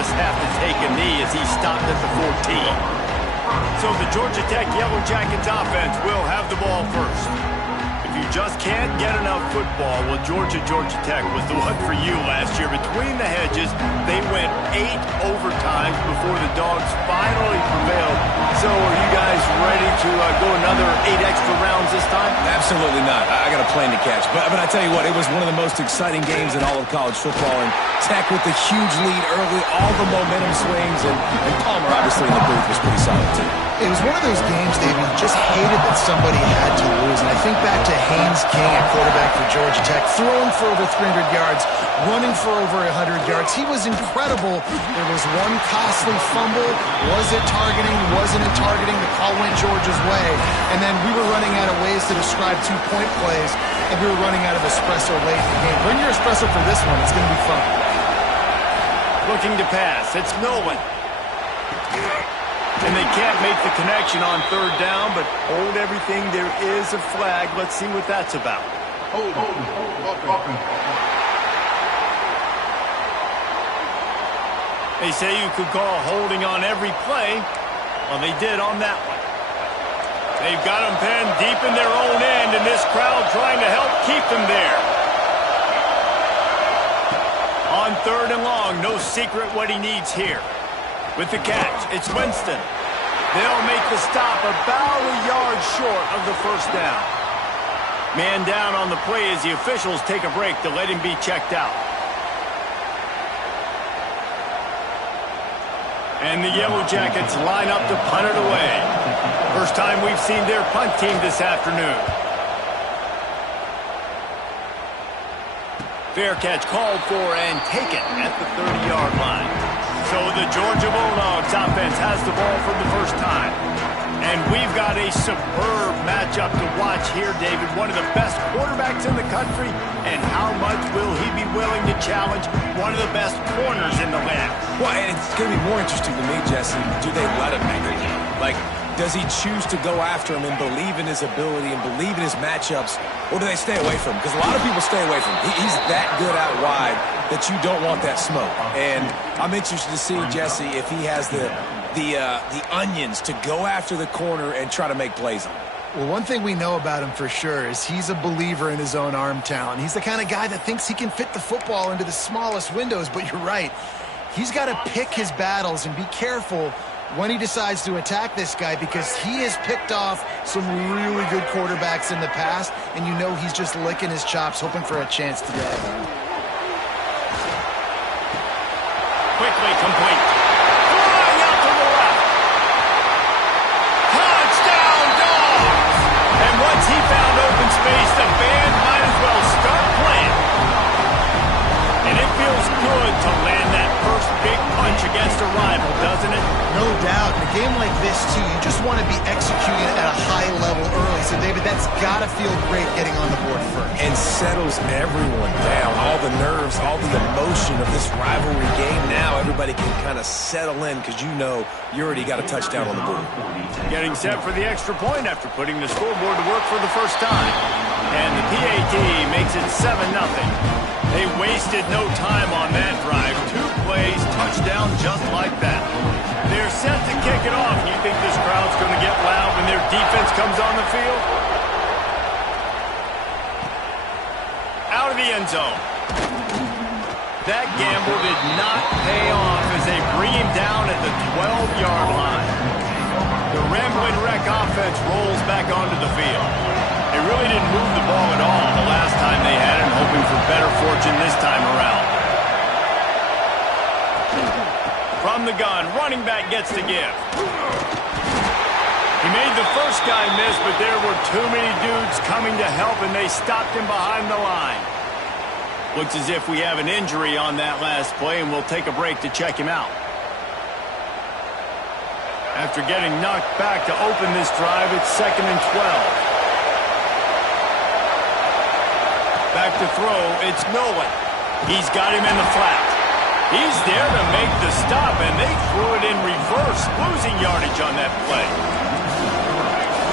just have to take a knee as he stopped at the 14. So the Georgia Tech Yellow Jackets offense will have the ball first. If you just can't get enough football, well, Georgia Tech was the one for you last year. Between the hedges, they went 8 overtimes before the Dogs finally prevailed. So are you guys ready to go another 8 extra rounds this time? Absolutely not. I got a plane to catch. But I tell you what, it was one of the most exciting games in all of college football. And Tech with the huge lead early, all the momentum swings, and Palmer obviously in the booth was pretty solid too. It was one of those games, David, you just hated that somebody had to lose. And I think back to Haynes King at quarterback for Georgia Tech, throwing for over 300 yards, running for over 100 yards. He was incredible. There was one costly fumble. Was it targeting? Wasn't it targeting? The call went Georgia's way. And then we were running out of ways to describe 2-point plays, and we were running out of espresso late in the game. Bring your espresso for this one. It's going to be fun. Looking to pass. It's Nolan. And they can't make the connection on third down, but hold everything. There is a flag. Let's see what that's about. They say you could call holding on every play. Well, they did on that one. They've got them pinned deep in their own end, and this crowd trying to help keep them there. On third and long, no secret what he needs here. With the catch, it's Winston. They'll make the stop about a yard short of the first down. Man down on the play as the officials take a break to let him be checked out. And the Yellow Jackets line up to punt it away. First time we've seen their punt team this afternoon. Fair catch called for and taken at the 30-yard line. So the Georgia Bulldogs offense has the ball for the first time. And we've got a superb matchup to watch here, David. One of the best quarterbacks in the country. And how much will he be willing to challenge one of the best corners in the land? Well, and it's going to be more interesting to me, Jesse. Do they let him make it? Like, does he choose to go after him and believe in his ability and believe in his matchups? Or do they stay away from him? Because a lot of people stay away from him. He's that good out wide that you don't want that smoke. And I'm interested to see, Jesse, if he has the onions to go after the corner and try to make plays on him. Well, one thing we know about him for sure is he's a believer in his own arm talent. He's the kind of guy that thinks he can fit the football into the smallest windows, but you're right. He's got to pick his battles and be careful when he decides to attack this guy, because he has picked off some really good quarterbacks in the past, and you know he's just licking his chops, hoping for a chance today. Quickly complete. Flying out to the left. Touchdown, Dogs! And once he found open space, the band might as well start playing. And it feels good to land that first big punch against a rival, doesn't it? No doubt. In a game like this, too, you just want to be executing at a high level early. So, David, that's got to feel great getting on the board first. And settles everyone down. All the nerves, all the emotion of this rivalry game. Now everybody can kind of settle in because you know you already got a touchdown on the board. Getting set for the extra point after putting the scoreboard to work for the first time. And the PAT makes it 7-0. They wasted no time on that drive. 2 plays, touchdown just like that. They're set to kick it off. You think this crowd's going to get loud when their defense comes on the field? Out of the end zone. That gamble did not pay off as they bring him down at the 12-yard line. The Ramblin' Wreck offense rolls back onto the field. They really didn't move the ball at all the last time they had it, hoping for better fortune this time around. From the gun, running back gets to give. He made the first guy miss, but there were too many dudes coming to help, and they stopped him behind the line. Looks as if we have an injury on that last play, and we'll take a break to check him out. After getting knocked back to open this drive, it's 2nd and 12. Back to throw, it's Nolan. He's got him in the flat. He's there to make the stop, and they threw it in reverse, losing yardage on that play.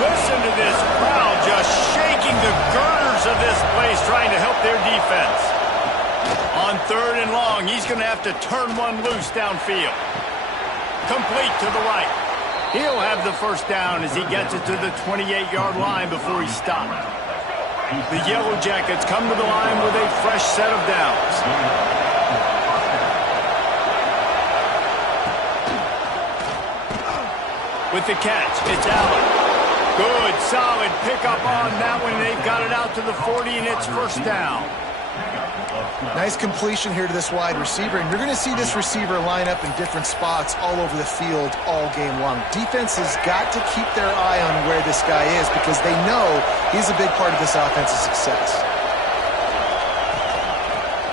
Listen to this crowd just shaking the girders of this place, trying to help their defense. On 3rd and long, he's going to have to turn one loose downfield. Complete to the right. He'll have the first down as he gets it to the 28-yard line before he's stopped. The Yellow Jackets come to the line with a fresh set of downs. With the catch, it's Allen. Good, solid pickup on that one. They've got it out to the 40, and it's first down. Nice completion here to this wide receiver, and you're going to see this receiver line up in different spots all over the field all game long. Defense has got to keep their eye on where this guy is because they know he's a big part of this offense's success.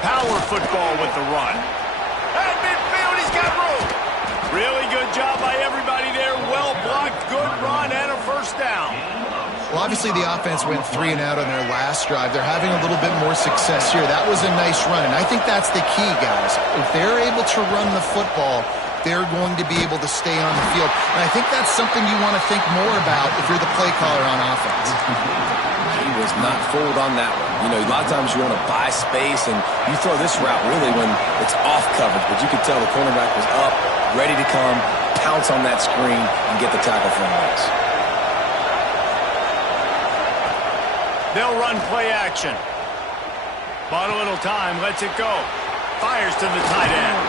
Power football with the run. At midfield, he's got room. Really good job by everybody there. Well blocked, good run, and a first down. Well, obviously the offense went 3 and out on their last drive. They're having a little bit more success here. That was a nice run, and I think that's the key, guys. If they're able to run the football, they're going to be able to stay on the field. And I think that's something you want to think more about if you're the play caller on offense. He was not fooled on that one. You know, a lot of times you want to buy space, and you throw this route really when it's off coverage, but you could tell the cornerback was up, ready to come, pounce on that screen, and get the tackle from Wentz. They'll run play action. Bought a little time, lets it go. Fires to the tight end.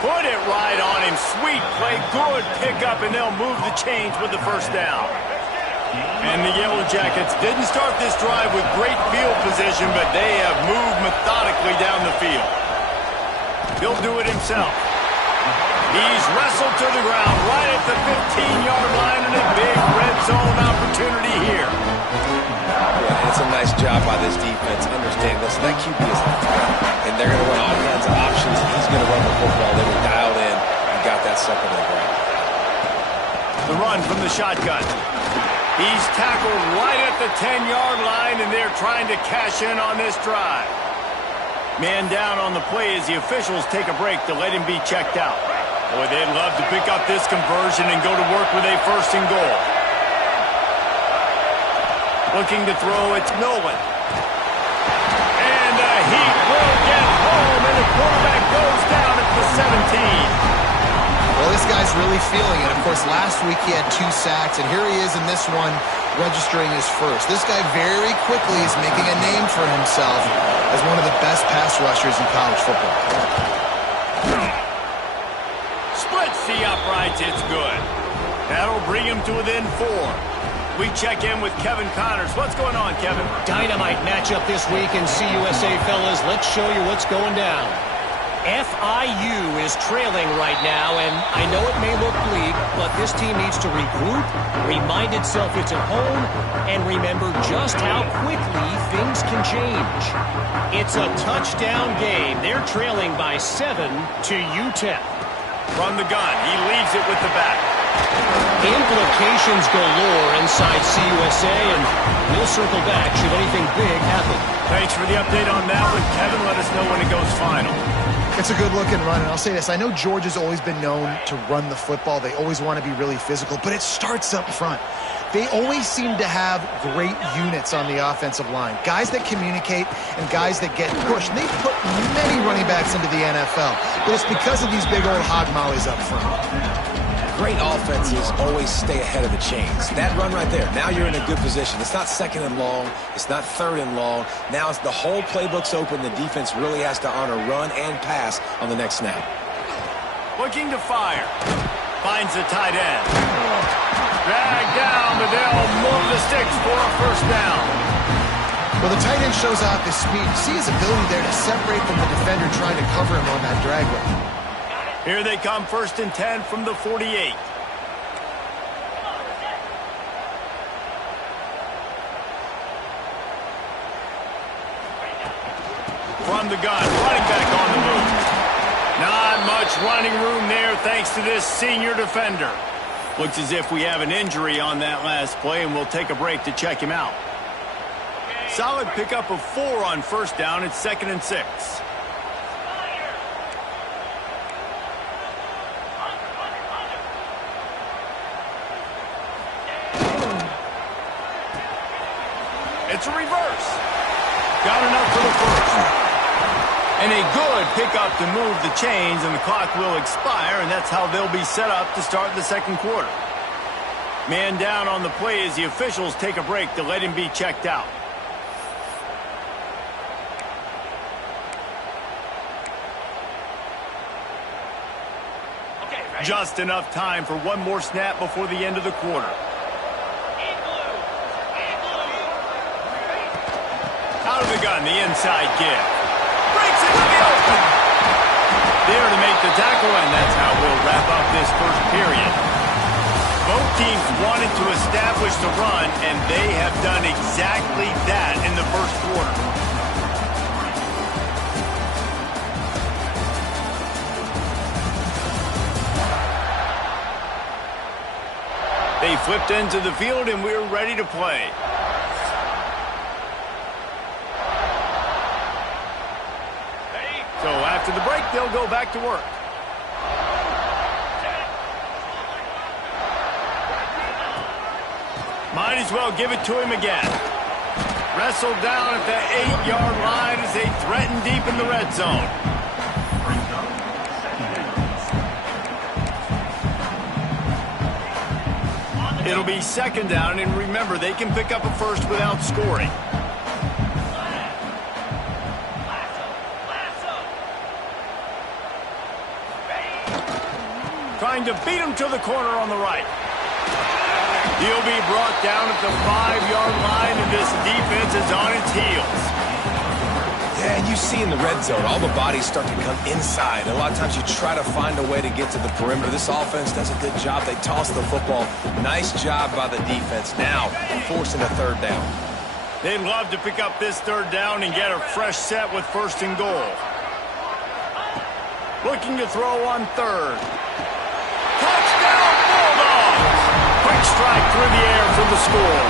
Put it right on him. Sweet play, good pickup, and they'll move the chains with the first down. And the Yellow Jackets didn't start this drive with great field position, but they have moved methodically down the field. He'll do it himself. He's wrestled to the ground right at the 15-yard line, and a big red zone opportunity here. Yeah, it's a nice job by this defense. Understand this. That QB is a threat, and they're going to run all kinds of options. He's going to run the football. They were dialed in and got that sucker to the ground. The run from the shotgun. He's tackled right at the 10-yard line, and they're trying to cash in on this drive. Man down on the play as the officials take a break to let him be checked out. Boy, they'd love to pick up this conversion and go to work with a 1st and goal. Looking to throw, it's Nolan. And the Heat will get home, and the quarterback goes down at the 17. Well, this guy's really feeling it. Of course, last week he had 2 sacks, and here he is in this one registering his first. This guy very quickly is making a name for himself as one of the best pass rushers in college football. Splits the uprights, it's good. That'll bring him to within 4. We check in with Kevin Connors. What's going on, Kevin? Dynamite matchup this week in CUSA, fellas. Let's show you what's going down. FIU is trailing right now, and I know it may look bleak, but this team needs to regroup, remind itself it's at home, and remember just how quickly things can change. It's a touchdown game. They're trailing by 7 to UTEP. From the gun, he leaves it with the back. Implications galore inside CUSA, and we'll circle back should anything big happen. Thanks for the update on that one, Kevin. Let us know when it goes final. It's a good-looking run, and I'll say this. I know Georgia's always been known to run the football. They always want to be really physical, but it starts up front. They always seem to have great units on the offensive line. Guys that communicate and guys that get pushed. And they've put many running backs into the NFL, but it's because of these big old hog mollies up front. Great offenses always stay ahead of the chains. That run right there, now you're in a good position. It's not 2nd and long. It's not 3rd and long. Now it's the whole playbook's open. The defense really has to honor run and pass on the next snap. Looking to fire. Finds the tight end. Dragged down, but they'll move the sticks for a first down. Well, the tight end shows off his speed. You see his ability there to separate from the defender trying to cover him on that drag route. Here they come, 1st and 10 from the 48. From the gun, running back on the move. Not much running room there thanks to this senior defender. Looks as if we have an injury on that last play, and we'll take a break to check him out. Solid pickup of 4 on 1st down. It's 2nd and 6. It's a reverse. Got enough for the first. And a good pickup to move the chains, and the clock will expire, and that's how they'll be set up to start the second quarter. Man down on the play as the officials take a break to let him be checked out. Just enough time for one more snap before the end of the quarter. Out of the gun, the inside give. Breaks it to the open. There to make the tackle, and that's how we'll wrap up this first period. Both teams wanted to establish the run, and they have done exactly that in the first quarter. They flipped into the field, and we're ready to play. So after the break, they'll go back to work. Might as well give it to him again. Wrestled down at the 8-yard line as they threaten deep in the red zone. It'll be second down, and remember, they can pick up a first without scoring. Trying to beat him to the corner on the right. He'll be brought down at the 5-yard line, and this defense is on its heels. Yeah, and you see in the red zone, all the bodies start to come inside. A lot of times you try to find a way to get to the perimeter. This offense does a good job. They toss the football. Nice job by the defense. Now, forcing a third down. They'd love to pick up this third down and get a fresh set with first and goal. Looking to throw on third. Touchdown, Bulldogs! Quick strike through the air for the score.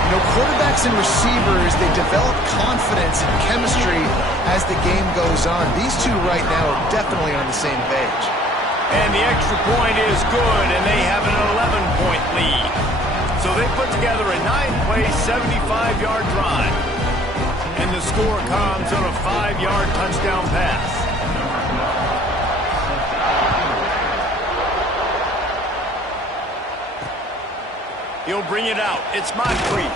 You know, quarterbacks and receivers, they develop confidence and chemistry as the game goes on. These two right now are definitely on the same page. And the extra point is good, and they have an 11-point lead. So they put together a 9-play, 75-yard drive. And the score comes on a 5-yard touchdown pass. He'll bring it out. It's Montcrief.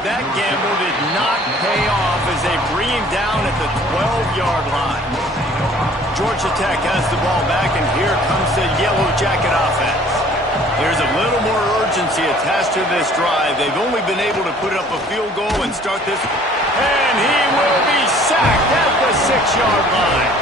That gamble did not pay off as they bring him down at the 12-yard line. Georgia Tech has the ball back, and here comes the Yellow Jacket offense. There's a little more urgency attached to this drive. They've only been able to put up a field goal and start this. And he will be sacked at the 6-yard line.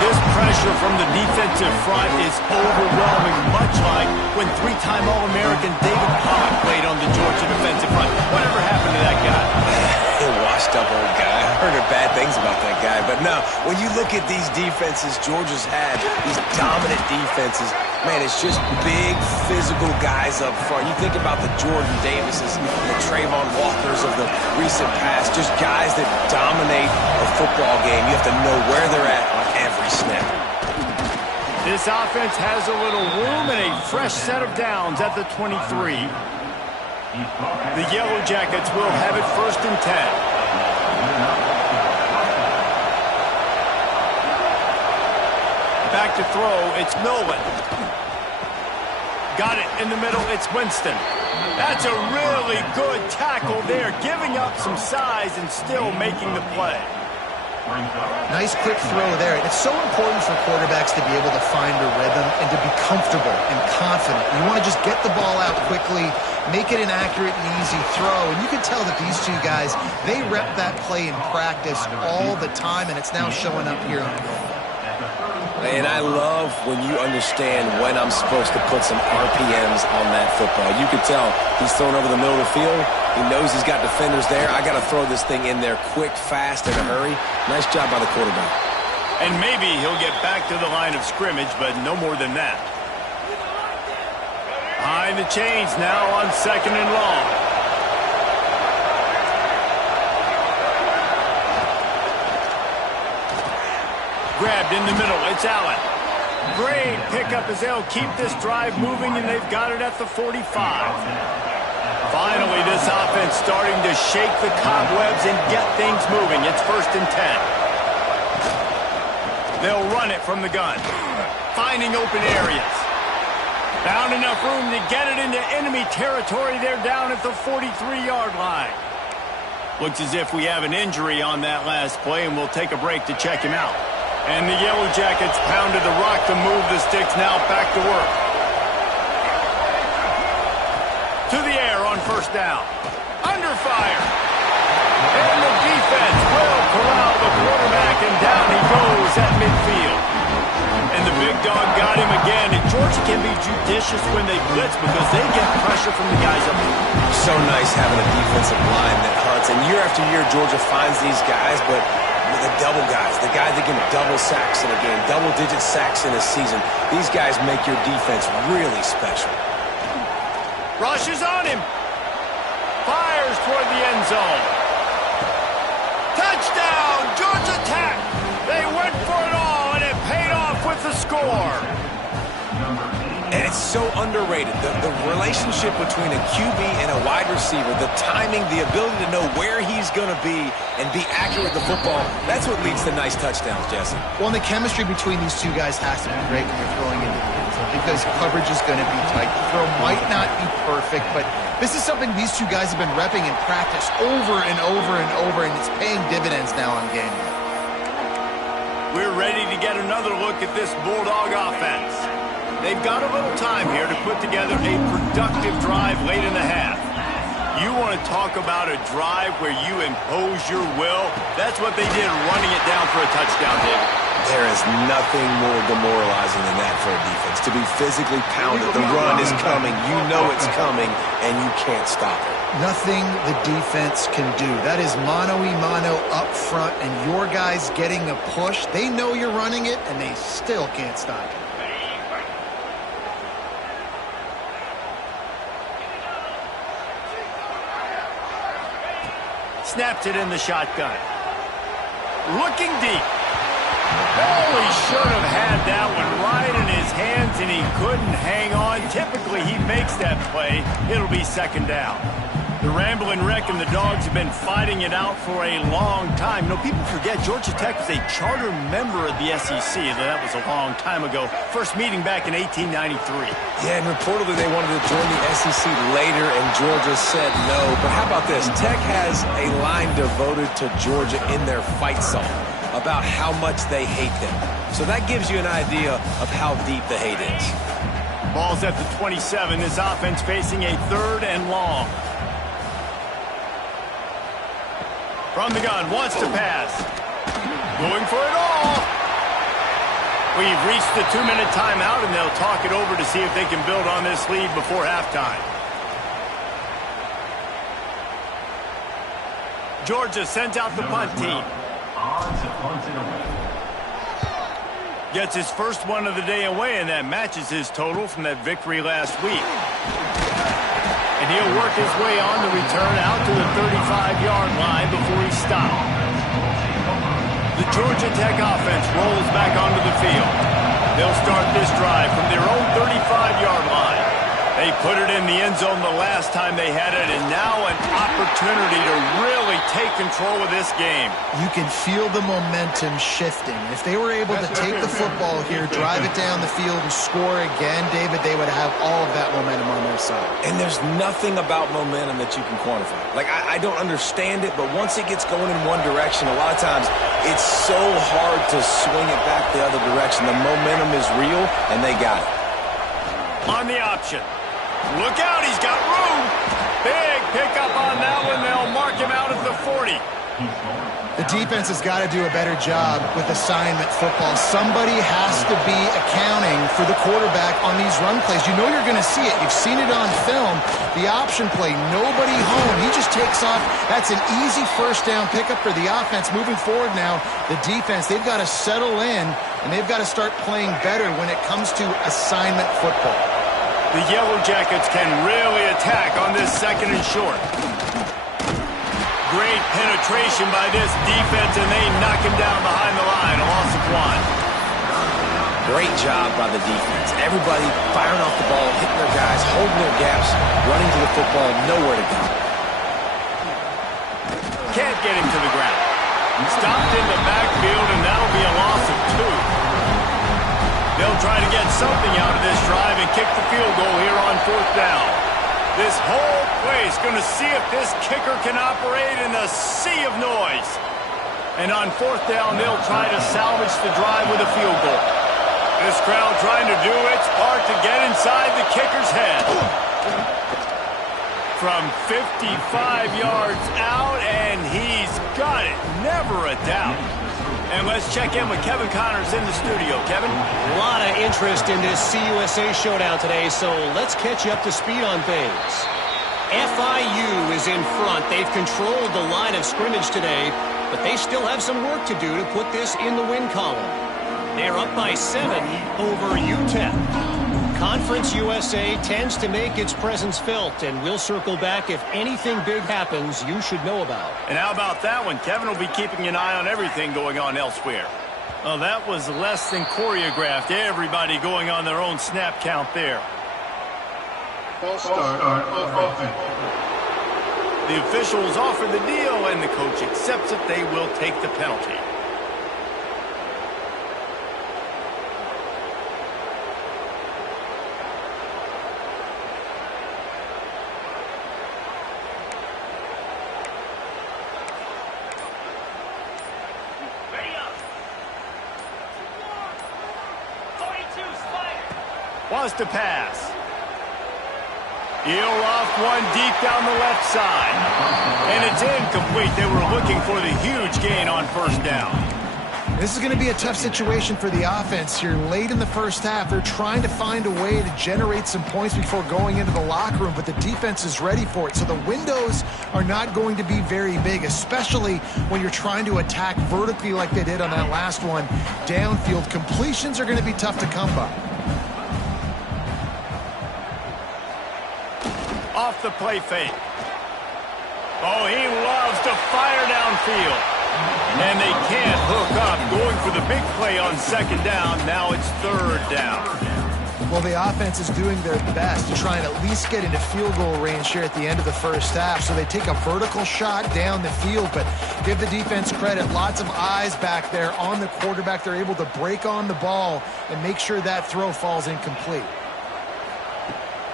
This pressure from the defensive front is overwhelming, much like when 3-time All-American David Pollock played on the Georgia defensive front. Whatever happened to that guy? Washed up old guy. I heard bad things about that guy. But no, when you look at these defenses Georgia's had, these dominant defenses, man, it's just big, physical guys up front. You think about the Jordan Davises, the Trayvon Walkers of the recent past, just guys that dominate a football game. You have to know where they're at on every snap. This offense has a little room and a fresh set of downs at the 23. The Yellow Jackets will have it first and 10. Back to throw, it's Nolan. Got it in the middle, it's Winston. That's a really good tackle there, giving up some size and still making the play. Nice quick throw there. It's so important for quarterbacks to be able to find a rhythm and to be comfortable and confident. You want to just get the ball out quickly, make it an accurate and easy throw. And you can tell that these two guys, they rep that play in practice all the time, and it's now showing up here on the field. And I love when you understand when I'm supposed to put some RPMs on that football. You can tell he's throwing over the middle of the field. He knows he's got defenders there. I got to throw this thing in there quick, fast, in a hurry. Nice job by the quarterback. And maybe he'll get back to the line of scrimmage, but no more than that. Behind the chains now on second and long. Grabbed in the middle, it's Allen. Great pickup as they'll keep this drive moving, and they've got it at the 45. Finally, this offense starting to shake the cobwebs and get things moving. It's 1st and 10. They'll run it from the gun, finding open areas. Found enough room to get it into enemy territory. They're down at the 43-yard line. Looks as if we have an injury on that last play, and we'll take a break to check him out. And the Yellow Jackets pounded the rock to move the sticks. Now back to work. To the air on 1st down. Under fire. And the defense will corral the quarterback, and down he goes at midfield. And the big dog got him again. And Georgia can be judicious when they blitz because they get pressure from the guys up there. So nice having a defensive line that hunts. And year after year, Georgia finds these guys, but the double guys, the guys that get double sacks in a game, double-digit sacks in a season, these guys make your defense really special. Rushes on him. Fires toward the end zone. Touchdown, Georgia Tech. They went for it all, and it paid off with the score. And it's so underrated. The relationship between a QB and a wide receiver, the timing, the ability to know where he's going to be and be accurate with the football, that's what leads to nice touchdowns, Jesse. Well, and the chemistry between these two guys has to be great when you're throwing into the end zone because coverage is going to be tight. The throw might not be perfect, but this is something these two guys have been repping in practice over and over and over, and it's paying dividends now on game day. We're ready to get another look at this Bulldog offense. They've got a little time here to put together a productive drive late in the half. You want to talk about a drive where you impose your will? That's what they did, running it down for a touchdown, David. There is nothing more demoralizing than that for a defense. To be physically pounded, the run is coming, you know it's coming, and you can't stop it. Nothing the defense can do. That is mano-a-mano up front, and your guys getting a push. They know you're running it, and they still can't stop it. Snaps it in the shotgun. Looking deep. Oh, he should have had that one right in his hands, and he couldn't hang on. Typically, he makes that play. It'll be 2nd down. The Ramblin' Wreck and the Dogs have been fighting it out for a long time. You know, people forget Georgia Tech was a charter member of the SEC. That was a long time ago. First meeting back in 1893. Yeah, and reportedly they wanted to join the SEC later, and Georgia said no. But how about this? Tech has a line devoted to Georgia in their fight song about how much they hate them. So that gives you an idea of how deep the hate is. Ball's at the 27. This offense facing a 3rd and long. From the gun, wants to pass. Going for it all. We've reached the 2-minute timeout, and they'll talk it over to see if they can build on this lead before halftime. Georgia sends out the punt team. Gets his first one of the day away, and that matches his total from that victory last week. And he'll work his way on the return out to the 35-yard line before he stopped. The Georgia Tech offense rolls back onto the field. They'll start this drive from their own 35-yard line. They put it in the end zone the last time they had it, and now an opportunity to really take control of this game. You can feel the momentum shifting. If they were able to take the football here, drive it down the field, and score again, David, they would have all of that momentum on their side. And there's nothing about momentum that you can quantify. Like, I don't understand it, but once it gets going in one direction, a lot of times it's so hard to swing it back the other direction. The momentum is real, and they got it. On the option. Look out, he's got room. Big pickup on that one. They'll mark him out at the 40. The defense has got to do a better job with assignment football. Somebody has to be accounting for the quarterback on these run plays. You know you're going to see it. You've seen it on film. The option play, nobody home. He just takes off. That's an easy 1st down pickup for the offense. Moving forward now, the defense, they've got to settle in, and they've got to start playing better when it comes to assignment football. The Yellow Jackets can really attack on this 2nd and short. Great penetration by this defense, and they knock him down behind the line. A loss of 1. Great job by the defense. Everybody firing off the ball, hitting their guys, holding their gaps, running to the football, nowhere to go. Can't get him to the ground. Stopped in the backfield, and that'll be a loss of 2. They'll try to get something out of this drive and kick the field goal here on 4th down. This whole place going to see if this kicker can operate in a sea of noise. And on 4th down, they'll try to salvage the drive with a field goal. This crowd trying to do its part to get inside the kicker's head. From 55 yards out, and he's got it. Never a doubt. And let's check in with Kevin Connors in the studio. Kevin? A lot of interest in this CUSA showdown today, so let's catch you up to speed on things. FIU is in front. They've controlled the line of scrimmage today, but they still have some work to do to put this in the win column. They're up by 7 over UTEP. Conference USA tends to make its presence felt, and we'll circle back if anything big happens you should know about. And how about that one? Kevin will be keeping an eye on everything going on elsewhere. Well, that was less than choreographed. Everybody going on their own snap count there. False start of offense. The officials offer the deal, and the coach accepts it. They will take the penalty. Wants to pass. He'll off one deep down the left side. And it's incomplete. They were looking for the huge gain on 1st down. This is going to be a tough situation for the offense here. Late in the first half, they're trying to find a way to generate some points before going into the locker room, but the defense is ready for it. So the windows are not going to be very big, especially when you're trying to attack vertically like they did on that last one. Downfield completions are going to be tough to come by. Off the play fake. Oh, he loves to fire downfield. And they can't hook up. Going for the big play on 2nd down. Now it's 3rd down. Well, the offense is doing their best to try and at least get into field goal range here at the end of the first half. So they take a vertical shot down the field, but give the defense credit. Lots of eyes back there on the quarterback. They're able to break on the ball and make sure that throw falls incomplete.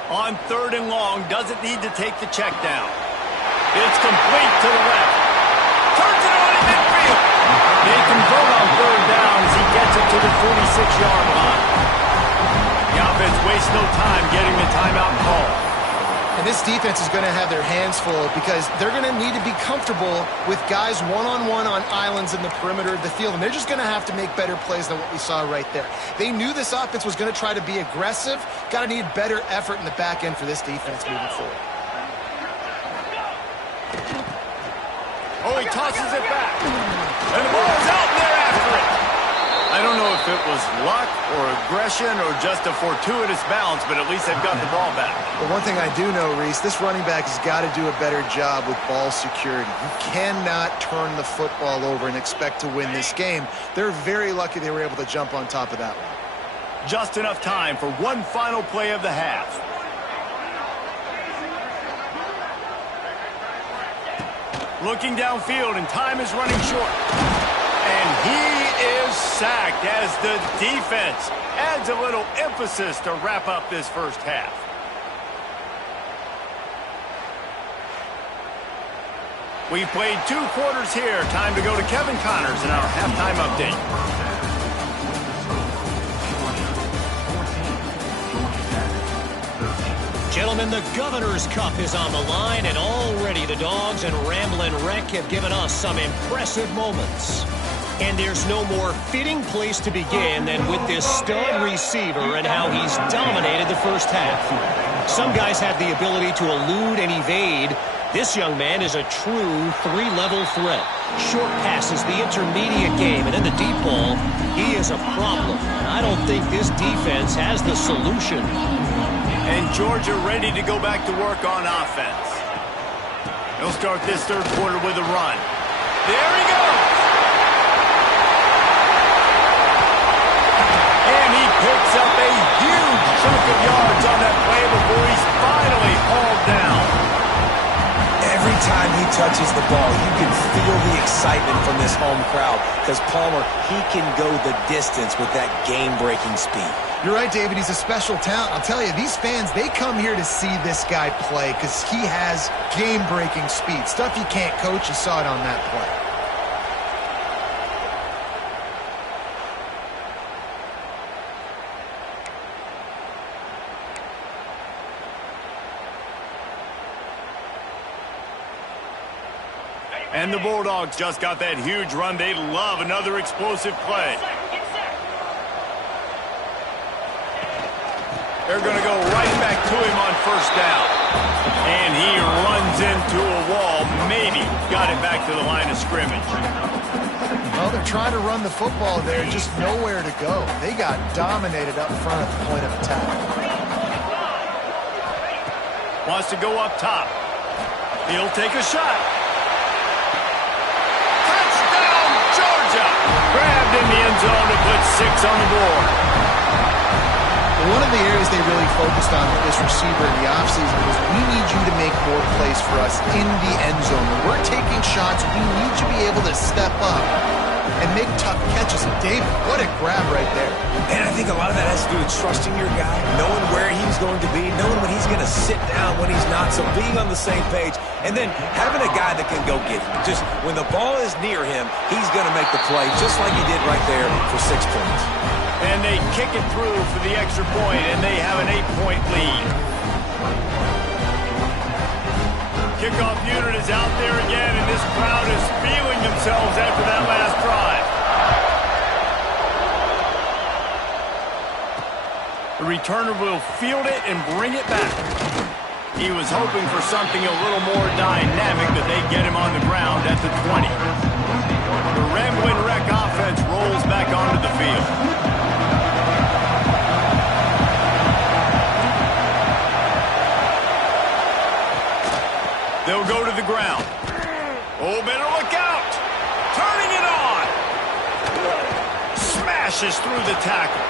On 3rd and long, doesn't need to take the check down. It's complete to the left. Turns it on in midfield. They convert on 3rd down as he gets it to the 46-yard line. The offense wastes no time getting the timeout call. And this defense is going to have their hands full because they're going to need to be comfortable with guys one-on-one on islands in the perimeter of the field. And they're just going to have to make better plays than what we saw right there. They knew this offense was going to try to be aggressive. Got to need better effort in the back end for this defense moving forward. Oh, he tosses it back. And the ball's out there after it. I don't know if it was luck or aggression or just a fortuitous bounce, but at least they've got the ball back. But one thing I do know, Reese, this running back has got to do a better job with ball security. You cannot turn the football over and expect to win this game. They're very lucky they were able to jump on top of that one. Just enough time for one final play of the half. Looking downfield, and time is running short. And he is sacked as the defense adds a little emphasis to wrap up this first half. We've played 2 quarters here. Time to go to Kevin Connors in our halftime update. Gentlemen, the Governor's Cup is on the line, and already the Dogs and Ramblin' Wreck have given us some impressive moments. And there's no more fitting place to begin than with this stud receiver and how he's dominated the first half. Some guys have the ability to elude and evade. This young man is a true 3-level threat. Short passes, the intermediate game, and in the deep ball, he is a problem. I don't think this defense has the solution. And Georgia ready to go back to work on offense. He'll start this 3rd quarter with a run. There he goes! And he time he touches the ball, you can feel the excitement from this home crowd because Palmer, he can go the distance with that game-breaking speed. You're right, David. He's a special talent. I'll tell you, these fans, they come here to see this guy play because he has game-breaking speed. Stuff you can't coach. You saw it on that play. And the Bulldogs just got that huge run. They love another explosive play. They're going to go right back to him on first down. And he runs into a wall. Maybe got it back to the line of scrimmage. Well, they're trying to run the football there. Just nowhere to go. They got dominated up front at the point of attack. Wants to go up top. He'll take a shot. Grabbed in the end zone to put 6 on the board. One of the areas they really focused on with this receiver in the offseason was we need you to make more plays for us in the end zone. When we're taking shots, we need you to be able to step up and make tough catches. And David, what a grab right there. And I think a lot of that has to do with trusting your guy, knowing where he's going to be, knowing when he's going to sit down, when he's not, so being on the same page, and then having a guy that can go get him. Just when the ball is near him, he's going to make the play, just like he did right there for 6 points. And they kick it through for the extra point, and they have an 8-point lead. Kickoff unit is out there again, and this crowd is feeling themselves after that last drive. The returner will field it and bring it back. He was hoping for something a little more dynamic, but they get him on the ground at the 20. The Ramblin' Wreck offense rolls back onto the field. They'll go to the ground. Oh, better look out. Turning it on. Smashes through the tackle.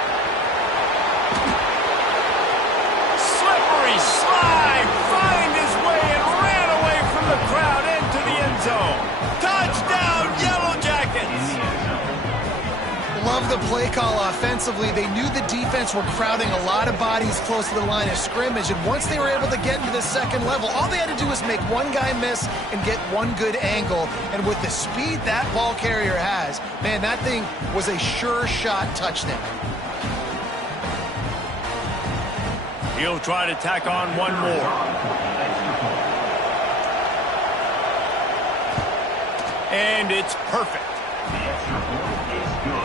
Slippery slide. Find his way and ran away from the crowd into the end zone. Touchdown, Yellow Jackets. Love the play call offensively. They knew the defense were crowding a lot of bodies close to the line of scrimmage, and once they were able to get into the second level, all they had to do was make one guy miss and get one good angle. And with the speed that ball carrier has, man, that thing was a sure shot touchdown. He'll try to tack on one more. And it's perfect.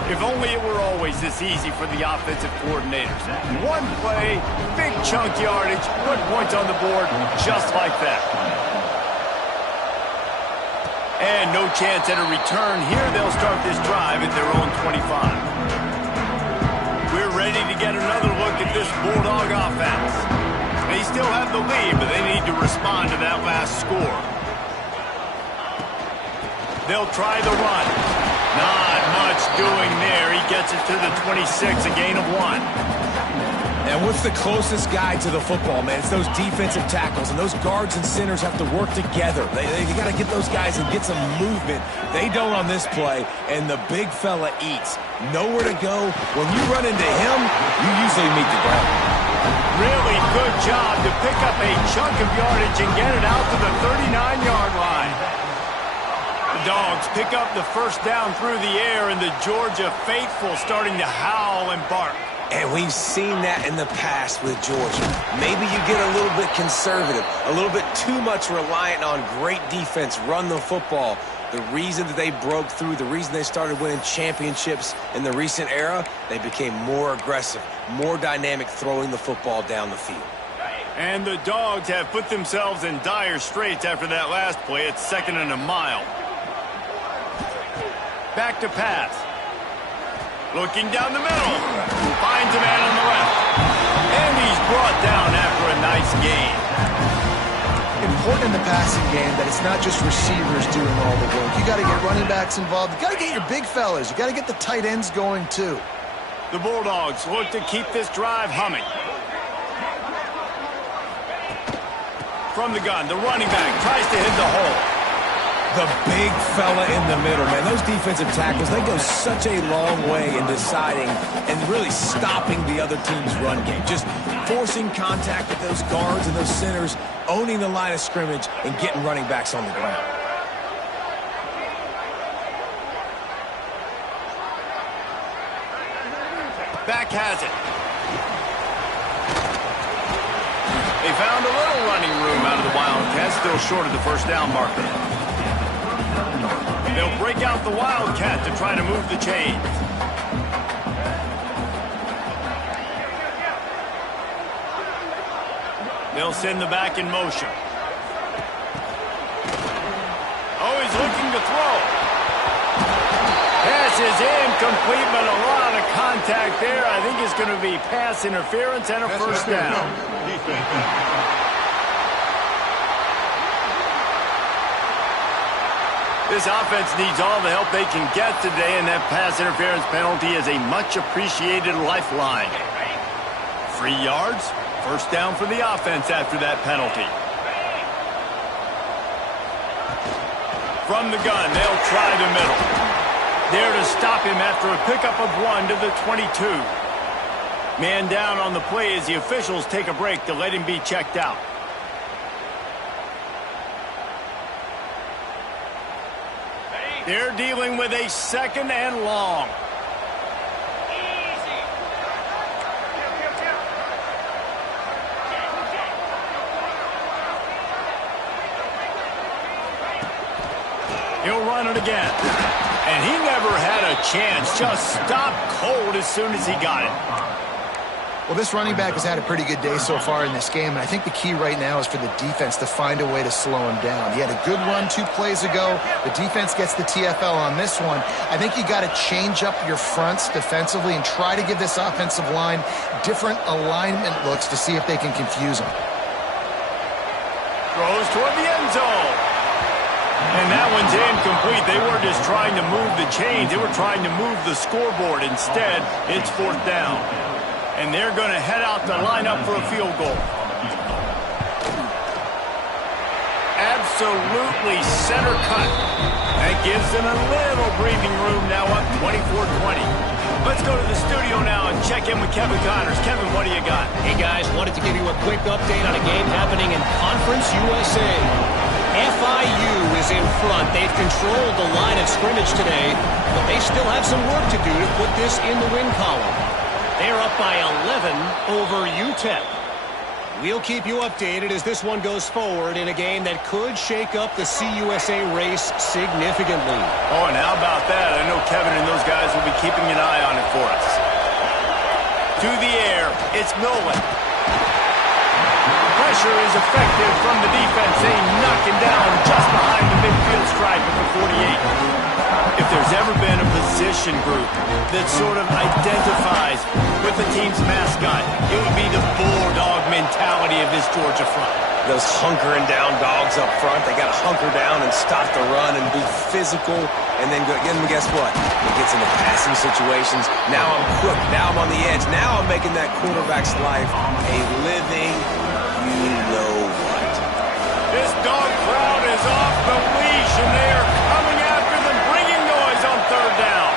If only it were always this easy for the offensive coordinators. One play, big chunk yardage, put points on the board just like that. And no chance at a return here. They'll start this drive at their own 25. We're ready to get another look at this Bulldog offense. They still have the lead, but they need to respond to that last score. They'll try the run. Not much doing there. He gets it to the 26, a gain of 1. And what's the closest guy to the football, man? It's those defensive tackles, and those guards and centers have to work together. They got to get those guys and get some movement. They don't on this play, and the big fella eats. Nowhere to go. When you run into him, you usually meet the ground. Really good job to pick up a chunk of yardage and get it out to the 39-yard line. The Dogs pick up the first down through the air, and the Georgia faithful starting to howl and bark. And we've seen that in the past with Georgia. Maybe you get a little bit conservative, a little bit too much reliant on great defense, run the football. The reason that they broke through, the reason they started winning championships in the recent era, they became more aggressive, more dynamic throwing the football down the field. And the Dogs have put themselves in dire straits after that last play. It's 2nd and a mile. Back to pass. Looking down the middle. Finds a man on the left. And he's brought down after a nice gain. Important in the passing game that it's not just receivers doing all the work. You got to get running backs involved. You got to get your big fellas. You got to get the tight ends going too. The Bulldogs look to keep this drive humming. From the gun, the running back tries to hit the hole. The big fella in the middle, man. Those defensive tackles, they go such a long way in deciding and really stopping the other team's run game. Just forcing contact with those guards and those centers, owning the line of scrimmage, and getting running backs on the ground. Back has it. They found a little running room out of the Wildcats, still short of the first down marker. They'll break out the Wildcat to try to move the chains. They'll send the back in motion. Oh, he's looking to throw. Pass is incomplete, but a lot of contact there. I think it's going to be pass interference and a first down. This offense needs all the help they can get today, and that pass interference penalty is a much-appreciated lifeline. 3 yards, first down for the offense after that penalty. From the gun, they'll try the middle. There to stop him after a pickup of 1 to the 22. Man down on the play as the officials take a break to let him be checked out. They're dealing with a second and long. He'll run it again. And he never had a chance. Just stopped cold as soon as he got it. Well, this running back has had a pretty good day so far in this game, and I think the key right now is for the defense to find a way to slow him down. He had a good run 2 plays ago. The defense gets the TFL on this one. I think you got to change up your fronts defensively and try to give this offensive line different alignment looks to see if they can confuse him. Throws toward the end zone. And that one's incomplete. They weren't just trying to move the chains. They were trying to move the scoreboard. Instead, it's 4th down. And they're going to head out to line up for a field goal. Absolutely center cut. That gives them a little breathing room now up 24-20. Let's go to the studio now and check in with Kevin Connors. Kevin, what do you got? Hey, guys, wanted to give you a quick update on a game happening in Conference USA. FIU is in front. They've controlled the line of scrimmage today, but they still have some work to do to put this in the win column. They're up by 11 over UTEP. We'll keep you updated as this one goes forward in a game that could shake up the CUSA race significantly. Oh, and how about that? I know Kevin and those guys will be keeping an eye on it for us. To the air, it's Nolan. Pressure is effective from the defense. They knock him down just behind the midfield stripe at the 48. If there's ever been a position group that sort of identifies with the team's mascot, it would be the bulldog mentality of this Georgia front. Those hunkering down dogs up front, they got to hunker down and stop the run and be physical. And then guess what? It gets into passing situations. Now I'm quick. Now I'm on the edge. Now I'm making that quarterback's life a living you-know-what. This dog crowd is off the leash, and they are coming after them, bringing noise on 3rd down.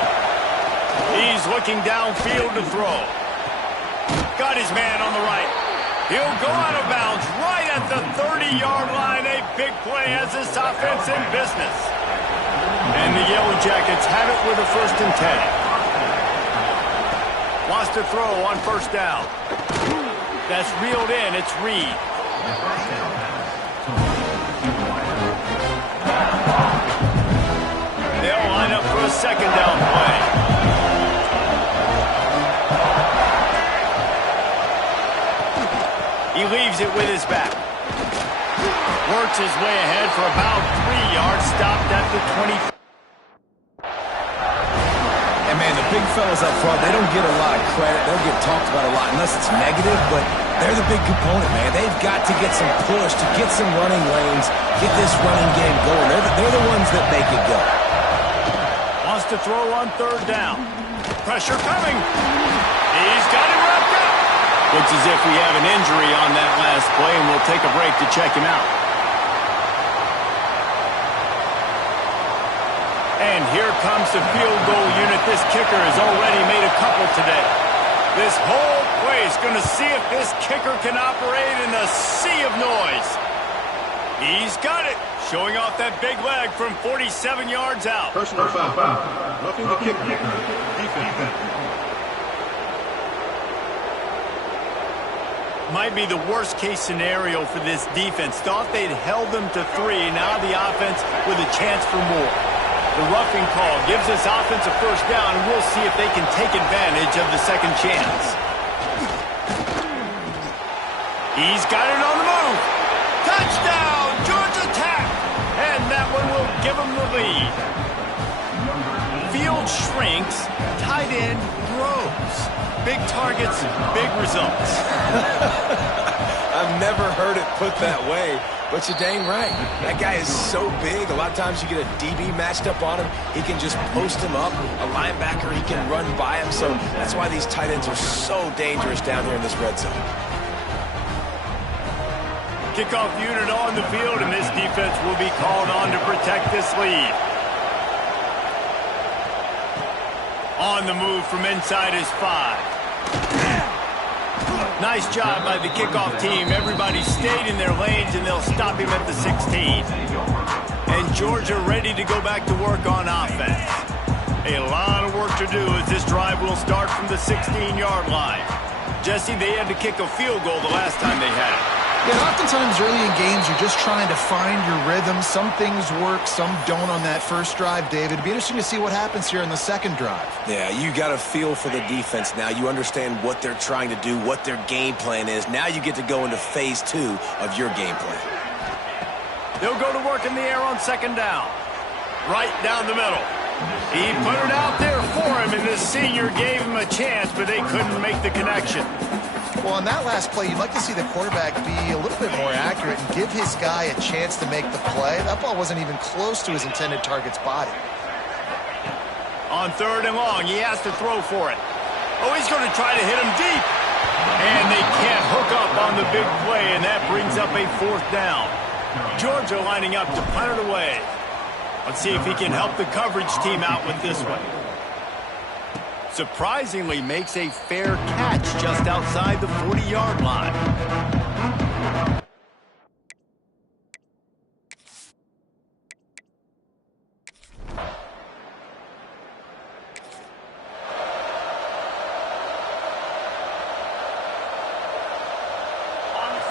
He's looking downfield to throw. Got his man on the right. He'll go out of bounds right at the 30-yard line. A big play as this offense in business. And the Yellow Jackets have it with a 1st and 10. Wants to throw on 1st down. That's reeled in. It's Reed. They'll line up for a 2nd down play. He leaves it with his back. Works his way ahead for about 3 yards. Stopped at the 20. And, man, the big fellas up front, they don't get a lot of credit. They'll get talked about a lot unless it's negative, but they're the big component, man. They've got to get some push, to get some running lanes, get this running game going. They're the ones that make it go. Wants to throw on 3rd down. Pressure coming. He's got it wrapped up. Well, Looks as if we have an injury on that last play, and we'll take a break to check him out. And here comes the field goal unit. This kicker has already made a couple today. This whole play is going to see if this kicker can operate in a sea of noise. He's got it. Showing off that big leg from 47 yards out. Personal foul. Roughing the kicker. Defense. Might be the worst-case scenario for this defense. Thought they'd held them to 3. Now the offense with a chance for more. The roughing call gives this offense a first down, and we'll see if they can take advantage of the second chance. He's got it on the move. Touchdown, Georgia Tech! And that one will give them the lead. Field shrinks, tight end grows. Big targets, big results. I've never heard it put that way, but you're dang right. That guy is so big. A lot of times you get a DB matched up on him. He can just post him up. A linebacker, he can run by him. So that's why these tight ends are so dangerous down here in this red zone. Kickoff unit on the field, and this defense will be called on to protect this lead. On the move from inside his 5. Nice job by the kickoff team. Everybody stayed in their lanes, and they'll stop him at the 16. And Georgia ready to go back to work on offense. A lot of work to do as this drive will start from the 16-yard line. Jesse, they had to kick a field goal the last time they had it. Yeah, oftentimes early in games, you're just trying to find your rhythm. Some things work, some don't on that first drive, David. It'd be interesting to see what happens here in the second drive. Yeah, you got a feel for the defense now. You understand what they're trying to do, what their game plan is. Now you get to go into phase 2 of your game plan. They'll go to work in the air on second down. Right down the middle. He put it out there for him, and this senior gave him a chance, but they couldn't make the connection. Well, on that last play, you'd like to see the quarterback be a little bit more accurate and give his guy a chance to make the play. That ball wasn't even close to his intended target's body. On third and long, he has to throw for it. Oh, he's going to try to hit him deep. And they can't hook up on the big play, and that brings up a 4th down. Georgia lining up to punt it away. Let's see if he can help the coverage team out with this one. Surprisingly makes a fair catch just outside the 40-yard line.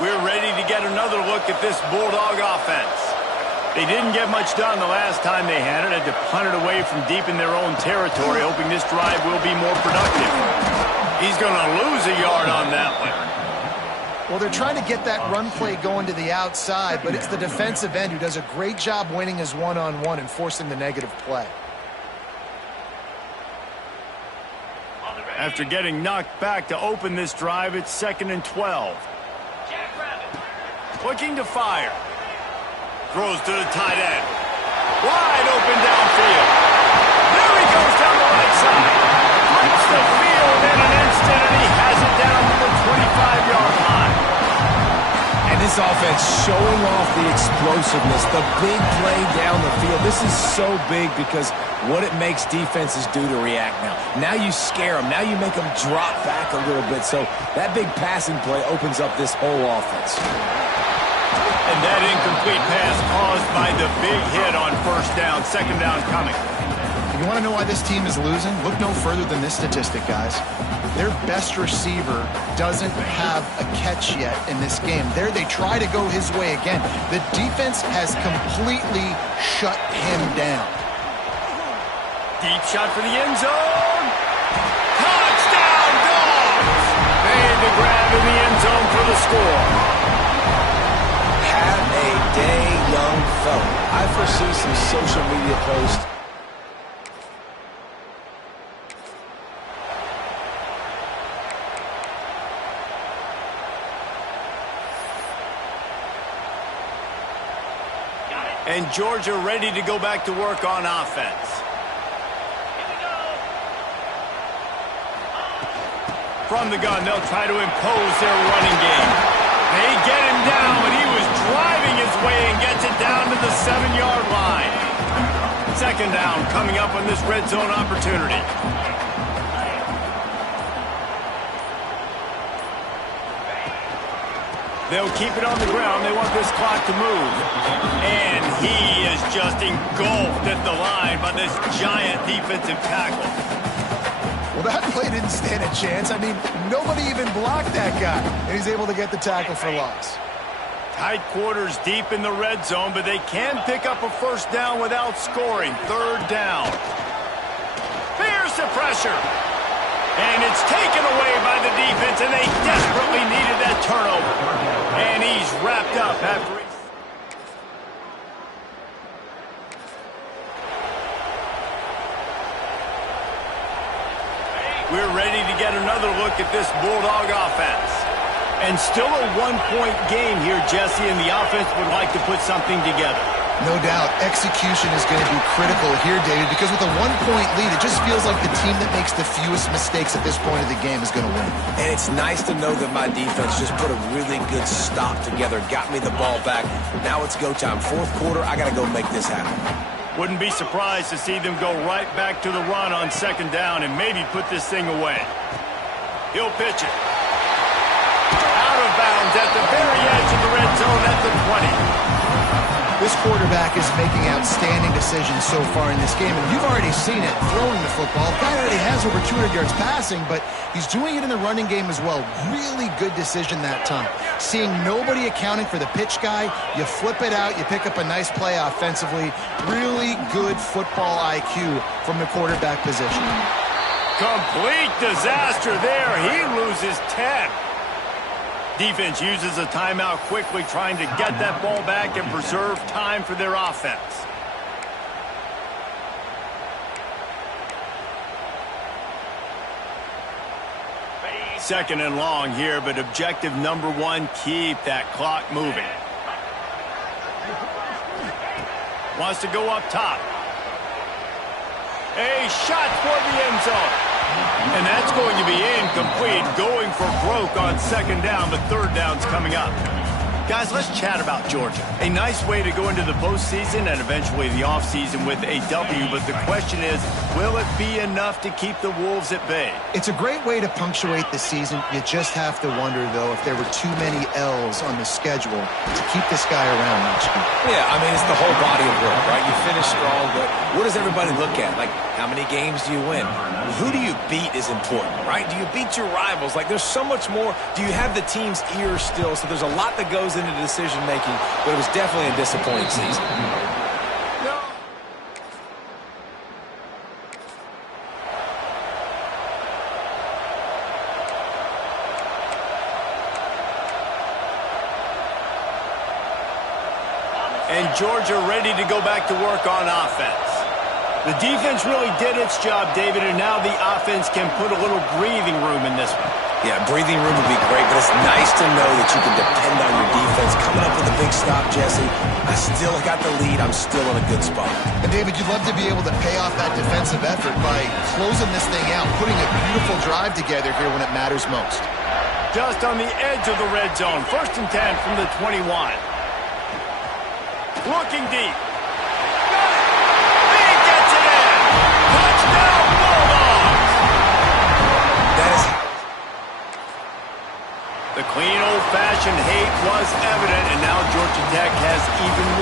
We're ready to get another look at this Bulldog offense. They didn't get much done the last time they had it. Had to punt it away from deep in their own territory, hoping this drive will be more productive. He's going to lose a yard on that one. Well, they're trying to get that run play going to the outside, but it's the defensive end who does a great job winning his one-on-one and forcing the negative play. After getting knocked back to open this drive, it's 2nd and 12. Looking to fire. Throws to the tight end. Wide open downfield. There he goes down the right side. Flips the field in an instant, and he has it down to the 25-yard line. And this offense showing off the explosiveness, the big play down the field. This is so big because what it makes defenses do to react now. Now you scare them. Now you make them drop back a little bit. So that big passing play opens up this whole offense. And that incomplete pass caused by the big hit on first down. Second down coming. If you want to know why this team is losing, look no further than this statistic, guys. Their best receiver doesn't have a catch yet in this game. There they try to go his way again. The defense has completely shut him down. Deep shot for the end zone. Touchdown, Dogs! Made the grab in the end zone for the score. Have a day, young fella. I foresee some social media posts. And Georgia ready to go back to work on offense. From the gun, they'll try to impose their running game. They get him down, but he was driving his way and gets it down to the 7-yard line. Second down coming up on this red zone opportunity. They'll keep it on the ground. They want this clock to move. And he is just engulfed at the line by this giant defensive tackle. Well, that play didn't stand a chance. I mean, nobody even blocked that guy. And he's able to get the tackle for loss. Tight quarters deep in the red zone, but they can pick up a first down without scoring. Third down. Fears the pressure. And it's taken away by the defense, and they desperately needed that turnover. And he's wrapped up after he... We're ready to get another look at this Bulldog offense. And still a one-point game here, Jesse, and the offense would like to put something together. No doubt, execution is going to be critical here, David, because with a one-point lead, it just feels like the team that makes the fewest mistakes at this point of the game is going to win. And it's nice to know that my defense just put a really good stop together, got me the ball back. Now it's go time. Fourth quarter, I got to go make this happen. Wouldn't be surprised to see them go right back to the run on second down and maybe put this thing away. He'll pitch it. Out of bounds at the very edge of the red zone at the 20. This quarterback is making outstanding decisions so far in this game, and you've already seen it throwing the football. The guy already has over 200 yards passing, but he's doing it in the running game as well. Really good decision that time. Seeing nobody accounting for the pitch guy, you flip it out, you pick up a nice play offensively. Really good football IQ from the quarterback position. Complete disaster there. He loses 10. Defense uses a timeout quickly, trying to get that ball back and preserve time for their offense. Second and long here, but objective number one, keep that clock moving. Wants to go up top. A shot for the end zone. And that's going to be incomplete, going for broke on second down, but third down's coming up. Guys, let's chat about Georgia. A nice way to go into the postseason and eventually the offseason with a W, but the question is, will it be enough to keep the Wolves at bay? It's a great way to punctuate the season. You just have to wonder, though, if there were too many L's on the schedule to keep this guy around next year. Yeah, I mean, it's the whole body of work, right? You finish strong, but what does everybody look at? Like, how many games do you win? Who do you beat is important, right? Do you beat your rivals? Like, there's so much more. Do you have the team's ear still? So there's a lot that goes into decision-making, but it was definitely a disappointing season. And Georgia ready to go back to work on offense. The defense really did its job, David, and now the offense can put a little breathing room in this one. Yeah, breathing room would be great, but it's nice to know that you can depend on your defense. Coming up with a big stop, Jesse. I still got the lead. I'm still in a good spot. And, David, you'd love to be able to pay off that defensive effort by closing this thing out, putting a beautiful drive together here when it matters most. Just on the edge of the red zone. 1st and 10 from the 21. Looking deep.